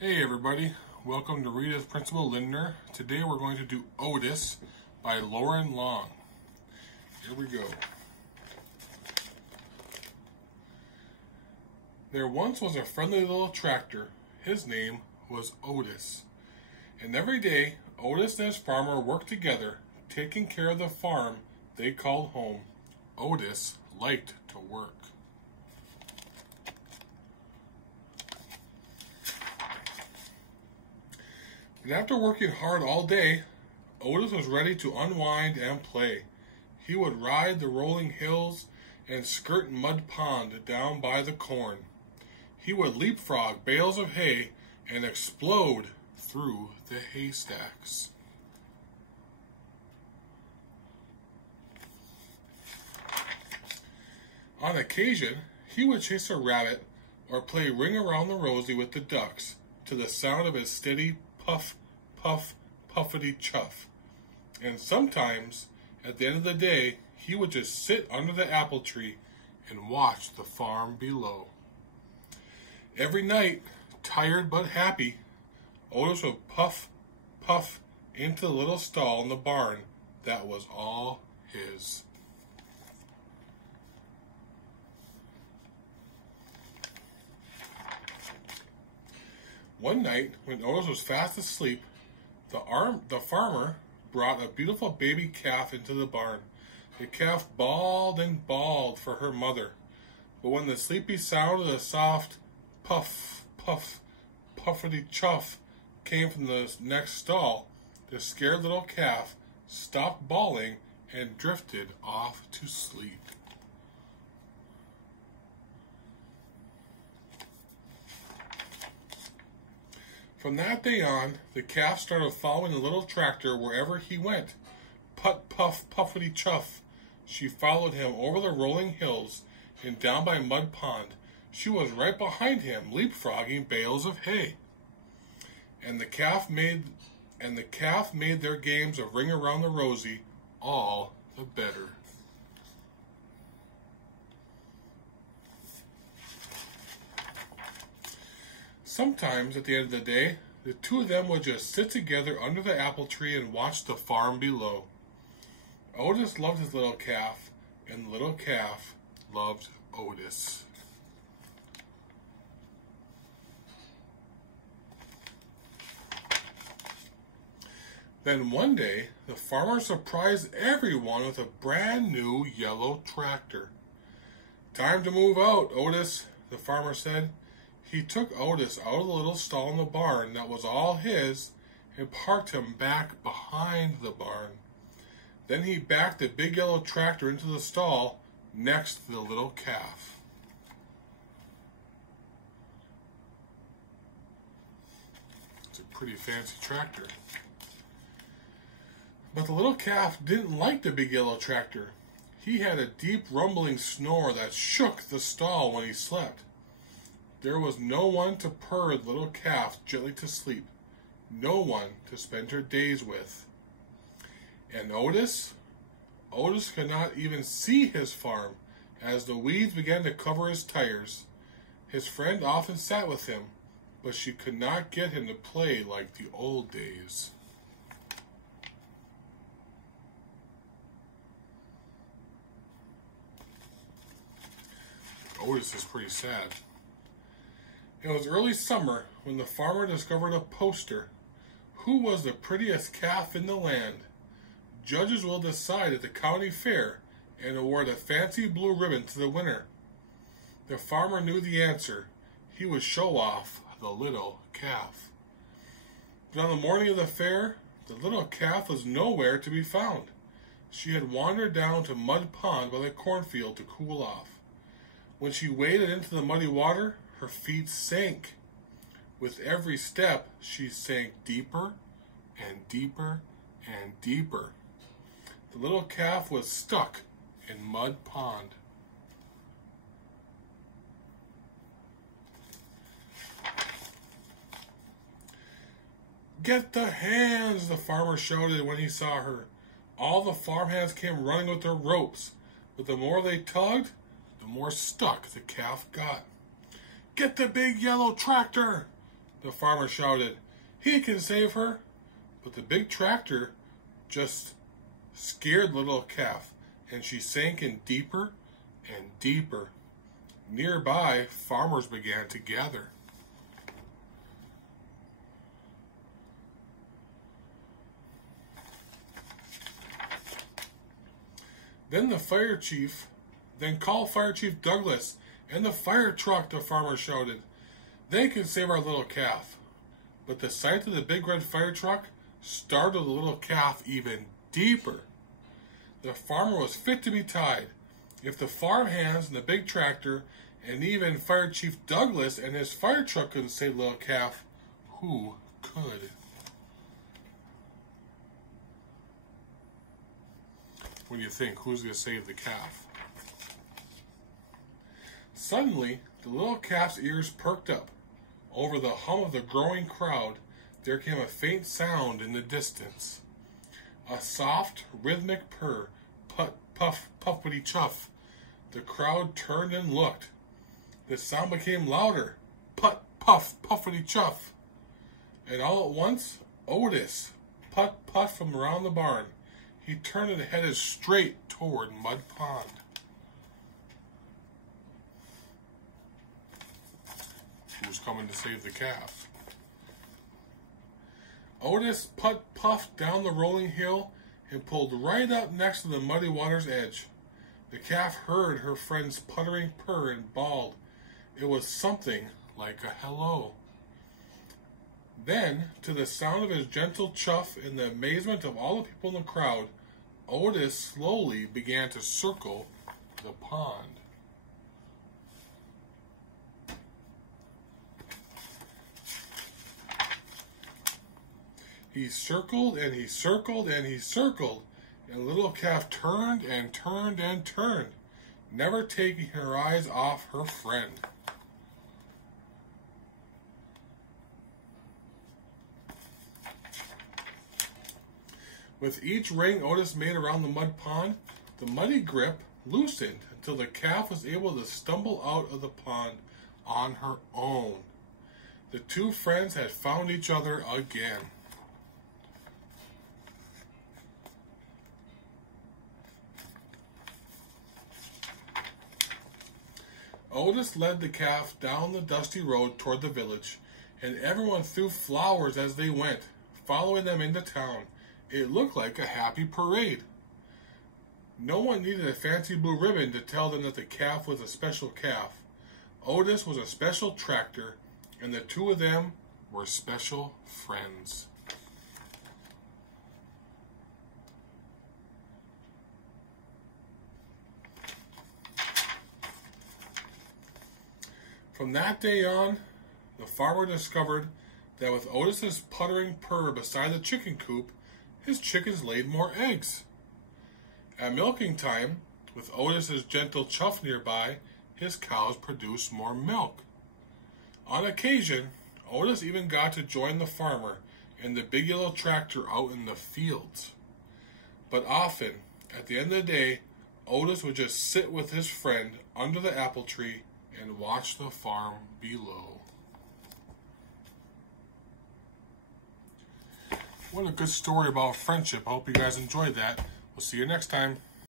Hey everybody, welcome to Read as Principal Lindner. Today we're going to do Otis by Loren. Here we go. There once was a friendly little tractor. His name was Otis. And every day, Otis and his farmer worked together, taking care of the farm they called home. Otis liked to work. And after working hard all day, Otis was ready to unwind and play. He would ride the rolling hills and skirt mud pond down by the corn. He would leapfrog bales of hay and explode through the haystacks. On occasion, he would chase a rabbit or play Ring Around the Rosie with the ducks to the sound of his steady puff, puff, puffity chuff. And sometimes, at the end of the day, he would just sit under the apple tree and watch the farm below. Every night, tired but happy, Otis would puff, puff into the little stall in the barn that was all his. One night, when Otis was fast asleep, the farmer brought a beautiful baby calf into the barn. The calf bawled and bawled for her mother. But when the sleepy sound of the soft puff, puff, puffity chuff came from the next stall, the scared little calf stopped bawling and drifted off to sleep. From that day on, the calf started following the little tractor wherever he went. Put, puff, puffity chuff. She followed him over the rolling hills and down by Mud Pond. She was right behind him, leapfrogging bales of hay. And the calf made their games of Ring Around the Rosie all the better. Sometimes, at the end of the day, the two of them would just sit together under the apple tree and watch the farm below. Otis loved his little calf, and the little calf loved Otis. Then one day, the farmer surprised everyone with a brand new yellow tractor. "Time to move out, Otis," the farmer said. He took Otis out of the little stall in the barn that was all his and parked him back behind the barn. Then he backed the big yellow tractor into the stall next to the little calf. It's a pretty fancy tractor. But the little calf didn't like the big yellow tractor. He had a deep rumbling snore that shook the stall when he slept. There was no one to purr the little calf gently to sleep, no one to spend her days with. And Otis could not even see his farm as the weeds began to cover his tires. His friend often sat with him, but she could not get him to play like the old days. Otis is pretty sad. It was early summer when the farmer discovered a poster. Who was the prettiest calf in the land? Judges will decide at the county fair and award a fancy blue ribbon to the winner. The farmer knew the answer. He would show off the little calf. But on the morning of the fair, the little calf was nowhere to be found. She had wandered down to Mud Pond by the cornfield to cool off. When she waded into the muddy water, her feet sank. With every step, she sank deeper and deeper and deeper. The little calf was stuck in Mud Pond. "Get the hands!" the farmer shouted when he saw her. All the farmhands came running with their ropes, but the more they tugged, the more stuck the calf got. "Get the big yellow tractor!" The farmer shouted. He can save her. But the big tractor just scared the little calf, and she sank in deeper and deeper. Nearby, farmers began to gather. Then call Fire Chief Douglas and the fire truck, the farmer shouted. They can save our little calf. But the sight of the big red fire truck startled the little calf even deeper. The farmer was fit to be tied. If the farm hands and the big tractor and even Fire Chief Douglas and his fire truck couldn't save the little calf, who could? What do you think? Who's going to save the calf? Suddenly, the little calf's ears perked up. Over the hum of the growing crowd, there came a faint sound in the distance. A soft, rhythmic purr, put, puff, puffity chuff. The crowd turned and looked. The sound became louder, put, puff, puffity chuff. And all at once, Otis, put, puff from around the barn. He turned and headed straight toward Mud Pond. Who's coming to save the calf? Otis puffed down the rolling hill and pulled right up next to the muddy water's edge. The calf heard her friend's puttering purr and bawled. It was something like a hello. Then, to the sound of his gentle chuff and the amazement of all the people in the crowd, Otis slowly began to circle the pond. He circled and he circled and he circled, and the little calf turned and turned and turned, never taking her eyes off her friend. With each ring Otis made around the mud pond, the muddy grip loosened until the calf was able to stumble out of the pond on her own. The two friends had found each other again. Otis led the calf down the dusty road toward the village, and everyone threw flowers as they went, following them into town. It looked like a happy parade. No one needed a fancy blue ribbon to tell them that the calf was a special calf. Otis was a special tractor, and the two of them were special friends. From that day on, the farmer discovered that with Otis's puttering purr beside the chicken coop, his chickens laid more eggs. At milking time, with Otis's gentle chuff nearby, his cows produced more milk. On occasion, Otis even got to join the farmer and the big yellow tractor out in the fields. But often, at the end of the day, Otis would just sit with his friend under the apple tree and watch the farm below. What a good story about friendship. I hope you guys enjoyed that. We'll see you next time.